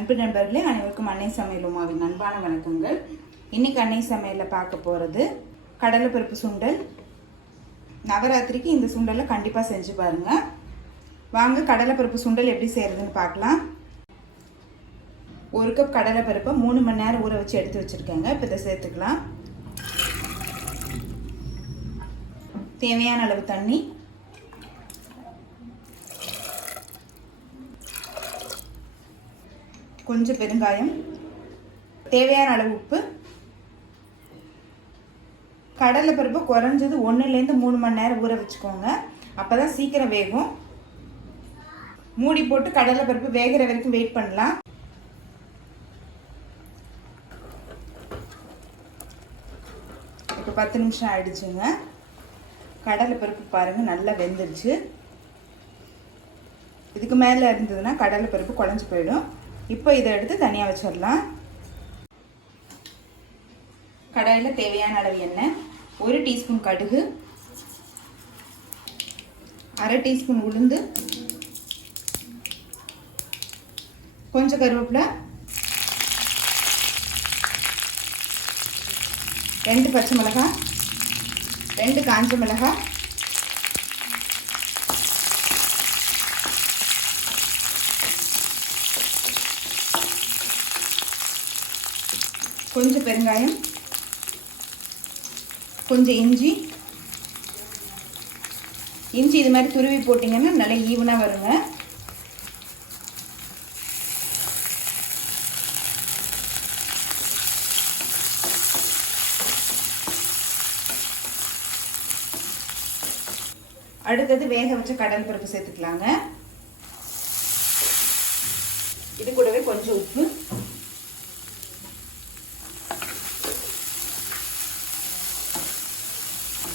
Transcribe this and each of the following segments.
அன்பு நண்பர்களே, அனைவருக்கும் அன்னை சமையல் உமாவின் அன்பான வணக்கங்கள். இன்னைக்கு அன்னை சமையலில் பார்க்க போகிறது கடலைப்பருப்பு சுண்டல். நவராத்திரிக்கு இந்த சுண்டலை கண்டிப்பாக செஞ்சு பாருங்கள். வாங்க கடலைப்பருப்பு சுண்டல் எப்படி செய்கிறதுன்னு பார்க்கலாம். 1 கப் கடலைப்பருப்பை 3 மணி நேரம் ஊற வச்சு எடுத்து வச்சுருக்கேங்க. இப்போ இதை சேர்த்துக்கலாம். தேவையான அளவு தண்ணி, கொஞ்சம் பெருங்காயம், தேவையான அளவு உப்பு. கடலை பருப்பு குறைஞ்சது 1லேருந்து 3 மணி நேரம் ஊற வச்சுக்கோங்க. அப்போ தான் சீக்கிரம் வேகும். மூடி போட்டு கடலை பருப்பு வேகிற வரைக்கும் வெயிட் பண்ணலாம். இப்போ 10 நிமிஷம் ஆயிடுச்சுங்க. கடலை பருப்பு பாருங்கள் நல்லா வெந்துருச்சு. இதுக்கு மேலே இருந்ததுன்னா கடலை பருப்பு குழஞ்சி போயிடும். இப்போ இதை எடுத்து தனியாக வச்சிடலாம். கடாயில் தேவையான அளவு எண்ணெய், 1 டீஸ்பூன் கடுகு, 1/2 டீஸ்பூன் உளுந்து, கொஞ்சம் கருவேப்பிலை, 2 பச்சை மிளகாய், 2 காஞ்ச மிளகாய், கொஞ்சம் பெருங்காயம், கொஞ்சம் இஞ்சி இது மாதிரி துருவி போட்டிங்கன்னா நல்லா ஈவனாக வருங்க. அடுத்தது வேக வச்ச கடலை பருப்பு சேர்த்துக்கலாங்க. இது கூடவே கொஞ்சம் உப்பு,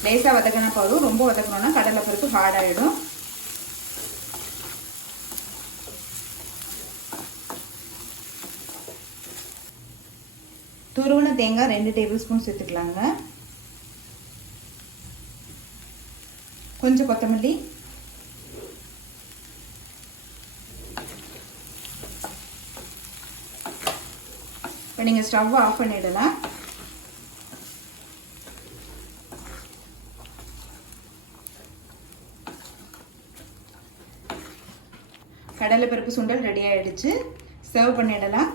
லேசாக வதக்கினா போதும். ரொம்ப வதக்கணும்னா கடலை பருப்பு ஹார்ட் ஆகிடும். துருவன தேங்காய் 2 டேபிள் ஸ்பூன் சேர்த்துக்கலாங்க. கொஞ்சம் கொத்தமல்லி, இப்போ நீங்கள் ஸ்டவ் ஆஃப் பண்ணிடலாம். கடலை பருப்பு சுண்டல் ரெடி ஆகிடுச்சு. சர்வ் பண்ணிடலாம்.